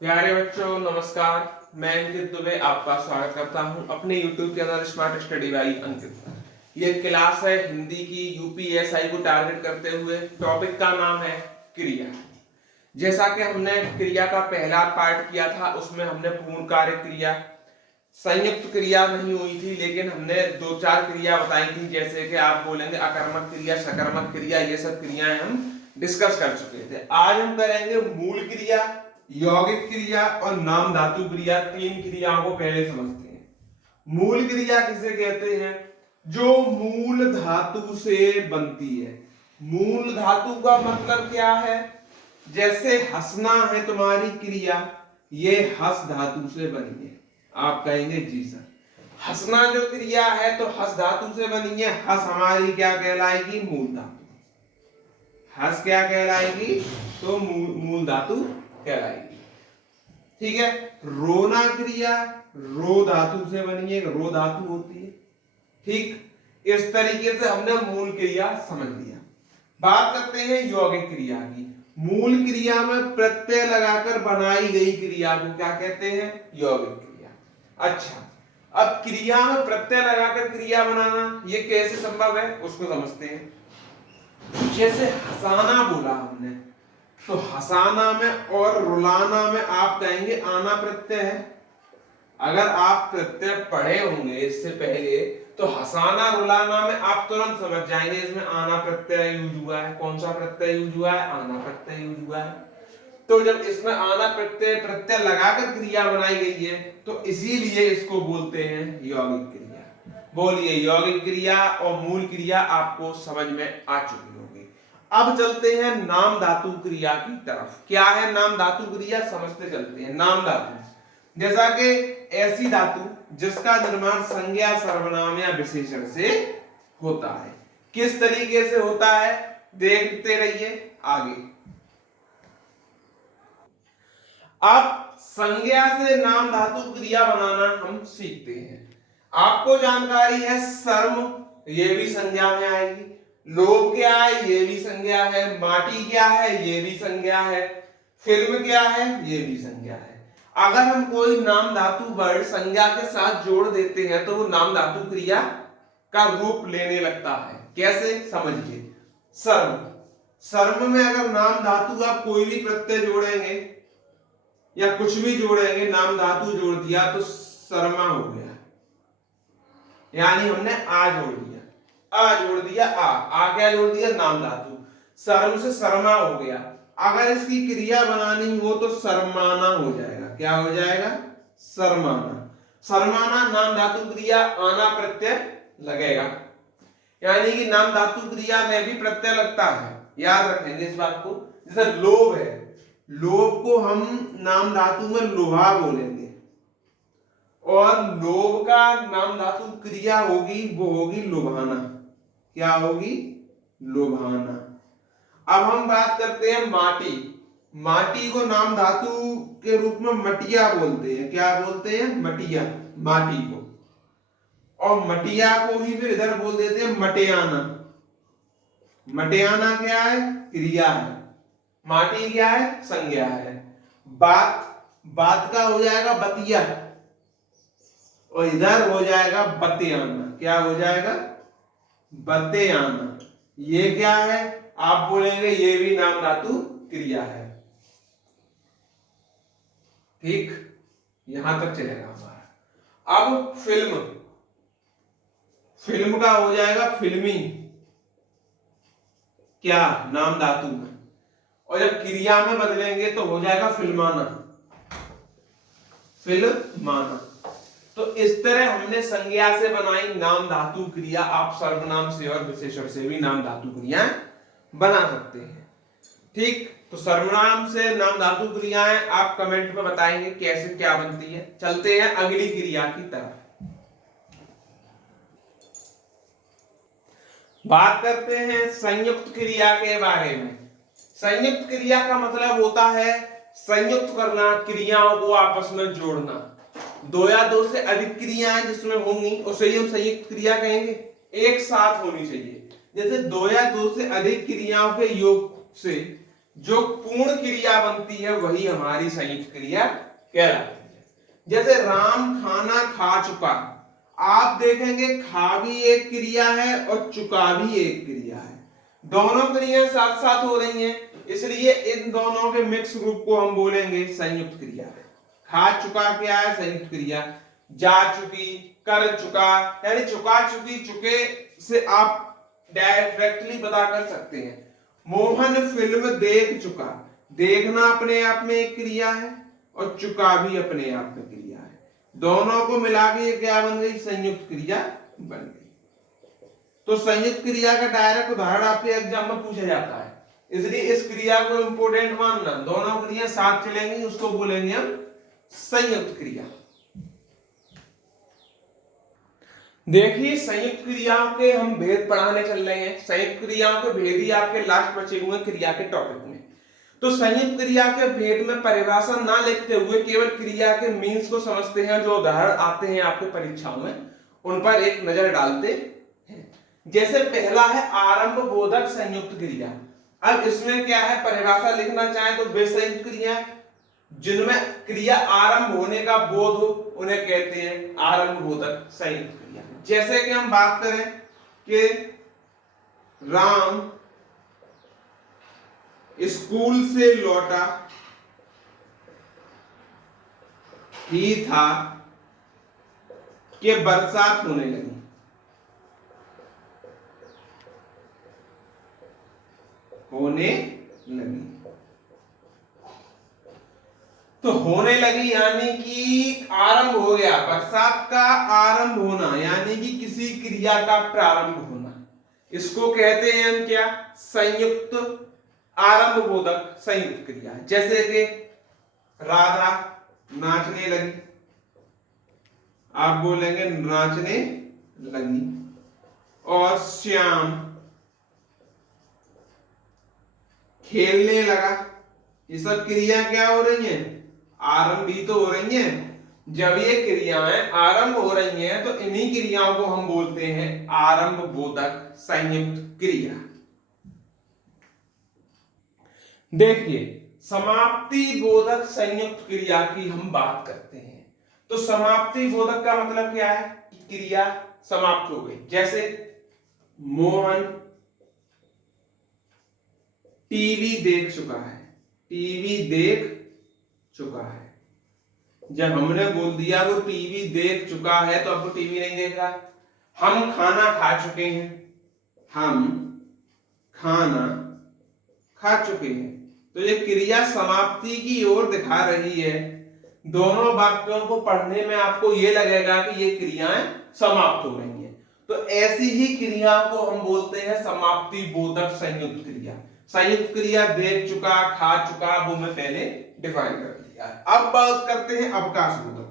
प्यारे बच्चों नमस्कार। मैं अंकित दुबे आपका स्वागत करता हूं अपने YouTube channel smart study by Ankit. ये क्लास है हिंदी की यूपीएसआई को टारगेट करते हुए। टॉपिक का नाम है क्रिया। जैसा कि हमने क्रिया का पहला पार्ट किया था, उसमें हमने पूर्ण कार्य क्रिया, संयुक्त क्रिया नहीं हुई थी, लेकिन हमने दो चार क्रिया बताई थी, जैसे कि आप बोलेंगे अकर्मक क्रिया, सकर्मक क्रिया, ये सब क्रियाएं हम डिस्कस कर चुके थे। आज हम करेंगे मूल क्रिया, यौगिक क्रिया और नाम धातु क्रिया। तीन क्रियाओं को पहले समझते हैं। मूल क्रिया किसे कहते हैं? जो मूल धातु से बनती है। मूल धातु का मतलब क्या है? जैसे हंसना है तुम्हारी क्रिया, ये हंस धातु से बनी है। आप कहेंगे जी सर, हंसना जो क्रिया है तो हंस धातु से बनी है। हंस हमारी क्या कहलाएगी? मूल धातु। हंस क्या कहलाएगी? तो मूल धातु कहलाएगी। ठीक है। रोना क्रिया रो धातु से बनी है, रो धातु होती है। ठीक, इस तरीके से हमने मूल क्रिया समझ लिया। बात करते हैं यौगिक क्रिया की। मूल क्रिया में प्रत्यय लगाकर बनाई गई क्रिया को क्या कहते हैं? यौगिक क्रिया। अच्छा, अब क्रिया में प्रत्यय लगाकर क्रिया बनाना ये कैसे संभव है उसको समझते हैं। जैसे हंसाना बोला हमने, तो हंसाना में और रुलाना में आप कहेंगे आना प्रत्यय है। अगर आप प्रत्यय पढ़े होंगे इससे पहले, तो हंसाना रुलाना में आप तुरंत समझ जाएंगे इसमें आना प्रत्यय यूज हुआ है। कौन सा प्रत्यय यूज हुआ है? आना प्रत्यय यूज हुआ है। तो जब इसमें आना प्रत्यय लगाकर क्रिया बनाई गई है, तो इसीलिए इसको बोलते हैं यौगिक क्रिया। बोलिए, यौगिक क्रिया और मूल क्रिया आपको समझ में आ चुकी होगी। अब चलते हैं नाम धातु क्रिया की तरफ। क्या है नाम धातु क्रिया? समझते चलते हैं। नाम धातु जैसा कि ऐसी धातु जिसका निर्माण संज्ञा, सर्वनाम या विशेषण से होता है। किस तरीके से होता है देखते रहिए आगे। अब संज्ञा से नाम धातु क्रिया बनाना हम सीखते हैं। आपको जानकारी है सर्म, ये भी संज्ञा में आएगी। लोभ क्या है? ये भी संज्ञा है। माटी क्या है? ये भी संज्ञा है। फिल्म क्या है? ये भी संज्ञा है। अगर हम कोई नाम धातु वर्ड संज्ञा के साथ जोड़ देते हैं तो वो नाम धातु क्रिया का रूप लेने लगता है। कैसे? समझिए। सर्म, सर्म में अगर नाम धातु आप कोई भी प्रत्यय जोड़ेंगे या कुछ भी जोड़ेंगे, नाम धातु जोड़ दिया तो शर्मा हो गया, यानी हमने आ जोड़ दिया। आ जोड़ दिया, आ क्या जोड़ दिया? नाम धातु। शर्म से शर्मा हो गया। अगर इसकी क्रिया बनानी हो तो शर्माना हो जाएगा। क्या हो जाएगा? शर्माना। शर्माना नाम धातु क्रिया, आना प्रत्यय लगेगा, यानी कि नाम धातु क्रिया में भी प्रत्यय लगता है। याद रखेंगे इस बात को। जैसे लोभ है, लोभ को हम नाम धातु में लोहा बोलेंगे, और लोभ का नाम धातु क्रिया होगी, वो होगी लुभाना। क्या होगी? लुभाना। अब हम बात करते हैं माटी। माटी को नाम धातु के रूप में मटिया बोलते हैं। क्या बोलते हैं? मटिया, माटी को। और मटिया को ही फिर इधर बोल देते हैं मटियाना। मटियाना क्या है? क्रिया है। माटी क्या है? संज्ञा है। बात, बात का हो जाएगा बतिया, और इधर हो जाएगा बतियाना। क्या हो जाएगा? बतियाना। ये क्या है? आप बोलेंगे ये भी नाम धातु क्रिया है। ठीक, यहां तक चलेगा हमारा। अब फिल्म, फिल्म का हो जाएगा फिल्मी। क्या? नाम धातु में। और जब क्रिया में बदलेंगे तो हो जाएगा फिल्माना। फिल्माना। तो इस तरह हमने संज्ञा से बनाई नाम धातु क्रिया। आप सर्वनाम से और विशेषण से भी नाम धातु क्रियाएं बना सकते हैं। ठीक, तो सर्वनाम से नाम धातु क्रियाएं आप कमेंट में बताएंगे कैसे क्या बनती है। चलते हैं अगली क्रिया की तरफ। बात करते हैं संयुक्त क्रिया के बारे में। संयुक्त क्रिया का मतलब होता है संयुक्त करना, क्रियाओं को आपस में जोड़ना। दो या दो से अधिक क्रियाएं जिसमें होंगी उसे हम संयुक्त क्रिया कहेंगे। एक साथ होनी चाहिए। जैसे दो या दो से अधिक क्रियाओं के योग से जो पूर्ण क्रिया बनती है वही हमारी संयुक्त क्रिया कहलाती है। जैसे राम खाना खा चुका, आप देखेंगे खा भी एक क्रिया है और चुका भी एक क्रिया है, दोनों क्रिया साथ साथ हो रही हैं, इसलिए इन दोनों के मिक्स रूप को हम बोलेंगे संयुक्त क्रिया। खा चुका क्या है? संयुक्त क्रिया। जा चुकी, कर चुका, यानी चुका चुकी चुके से आप डायरेक्टली पता कर सकते हैं। मोहन फिल्म देख चुका, देखना अपने आप में एक क्रिया है और चुका भी अपने आप में क्रिया है, दोनों को मिला के क्या बन गई? संयुक्त क्रिया बन गई। तो संयुक्त क्रिया का डायरेक्ट उदाहरण आपके एग्जाम में पूछा जाता है, इसलिए इस क्रिया को इंपोर्टेंट मानना। दोनों क्रिया साथ चलेंगी, उसको बोलेंगे हम संयुक्त क्रिया। देखिए संयुक्त क्रियाओं के हम भेद पढ़ाने चल रहे हैं। संयुक्त क्रियाओं के भेद ही आपके लास्ट बचे हुए क्रिया के टॉपिक में। तो संयुक्त क्रिया के भेद में परिभाषा ना लिखते हुए केवल क्रिया के मीन्स को समझते हैं, जो उदाहरण आते हैं आपके परीक्षाओं में उन पर एक नजर डालते हैं। जैसे पहला है आरंभ बोधक संयुक्त क्रिया। अब इसमें क्या है, परिभाषा लिखना चाहे तो वे संयुक्त क्रिया जिनमें क्रिया आरंभ होने का बोध हो उन्हें कहते हैं आरंभ बोधक संयुक्त क्रिया। जैसे कि हम बात करें कि राम स्कूल से लौटा ही था कि बरसात होने लगी। तो होने लगी यानी कि आरंभ हो गया, बरसात का आरंभ होना यानी कि किसी क्रिया का प्रारंभ होना, इसको कहते हैं हम क्या? संयुक्त आरंभ बोधक संयुक्त क्रिया। जैसे कि राधा नाचने लगी, आप बोलेंगे नाचने लगी, और श्याम खेलने लगा। ये सब क्रिया क्या हो रही हैं? आरंभ ही तो हो रही हैं। जब ये क्रियाएं आरंभ हो रही हैं तो इन्हीं क्रियाओं को हम बोलते हैं आरंभ बोधक संयुक्त क्रिया। देखिए समाप्ति बोधक संयुक्त क्रिया की हम बात करते हैं। तो समाप्ति बोधक का मतलब क्या है? क्रिया समाप्त हो गई। जैसे मोहन टीवी देख चुका है, टीवी देख चुका है। जब हमने बोल दिया वो टीवी देख चुका है तो अब वो टीवी नहीं देख रहा। हम खाना खा चुके हैं, हम खाना खा चुके हैं, तो ये क्रिया समाप्ति की ओर दिखा रही है। दोनों वाक्यों को पढ़ने में आपको ये लगेगा कि ये क्रियाएं समाप्त हो रही हैं। तो ऐसी ही क्रियाओं को हम बोलते हैं समाप्ति बोधक संयुक्त क्रिया। संयुक्त क्रिया देख चुका, खा चुका, वो मैं पहले डिफाइन कर दिया है। अब बात करते हैं अवकाश बोधक।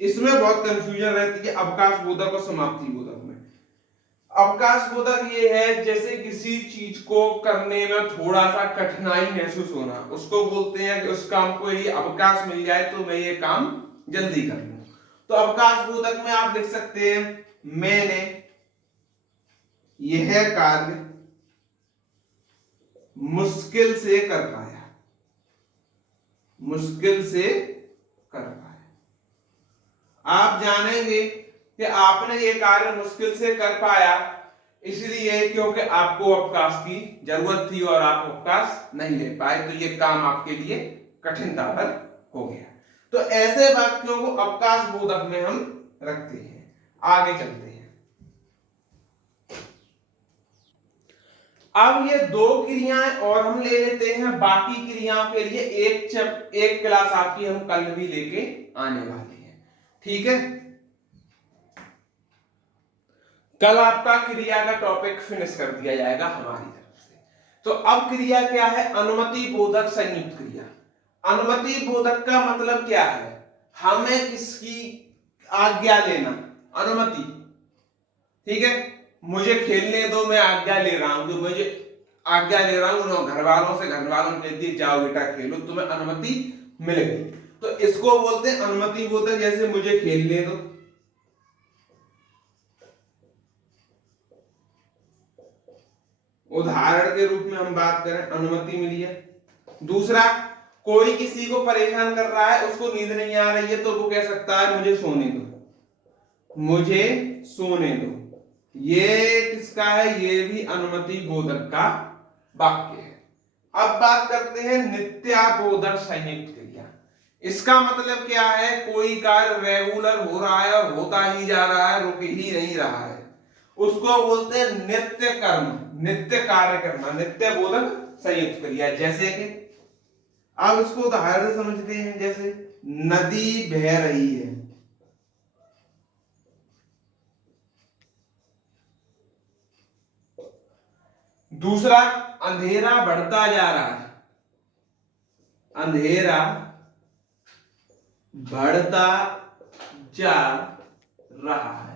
इसमें बहुत कंफ्यूजन रहती है अवकाश बोधक और समाप्ति बोधक में। अवकाश बोधक ये है जैसे किसी चीज को करने में थोड़ा सा कठिनाई महसूस होना, उसको बोलते हैं कि उस काम को यदि अवकाश मिल जाए तो मैं ये काम जल्दी कर लूं। तो अवकाश बोधक में आप लिख सकते हैं मैंने यह कार्य मुश्किल से कर पाया, मुश्किल से कर पाया। आप जानेंगे कि आपने ये कार्य मुश्किल से कर पाया इसलिए क्योंकि आपको अवकाश की जरूरत थी और आप अवकाश नहीं ले पाए, तो ये काम आपके लिए कठिनतावर हो गया। तो ऐसे वाक्यों को अवकाश बोधक में हम रखते हैं। आगे चलते हैं। अब ये दो क्रियाएं और हम ले लेते हैं, बाकी क्रियाओं के लिए एक क्लास आपकी हम कल भी लेके आने वाले हैं, ठीक है। कल आपका क्रिया का टॉपिक फिनिश कर दिया जाएगा हमारी तरफ से। तो अब क्रिया क्या है? अनुमति बोधक संयुक्त क्रिया। अनुमति बोधक का मतलब क्या है? हमें किसकी आज्ञा लेना, अनुमति, ठीक है। मुझे खेलने दो, मैं आज्ञा ले रहा हूं, तो मुझे आज्ञा ले रहा हूं घर वालों से, घर वालों ने दी जाओ बेटा खेलो, तुम्हें अनुमति मिल गई, तो इसको बोलते हैं अनुमति बोधक। जैसे मुझे खेलने दो, उदाहरण के रूप में हम बात करें अनुमति मिली है, दूसरा, कोई किसी को परेशान कर रहा है, उसको नींद नहीं आ रही है, तो वो कह सकता है मुझे सोने दो, मुझे सोने दो। ये किसका है? ये भी अनुमति बोधक का वाक्य है। अब बात करते हैं नित्याबोधक संयुक्त क्रिया। इसका मतलब क्या है? कोई कार्य रेगुलर हो रहा है और होता ही जा रहा है, रुक ही नहीं रहा है, उसको बोलते हैं नित्य कर्म, नित्य कार्य करना, नित्य बोधक संयुक्त क्रिया। जैसे कि अब इसको उदाहरण से समझते हैं, जैसे नदी बह रही है, दूसरा अंधेरा बढ़ता जा रहा है, अंधेरा बढ़ता जा रहा है।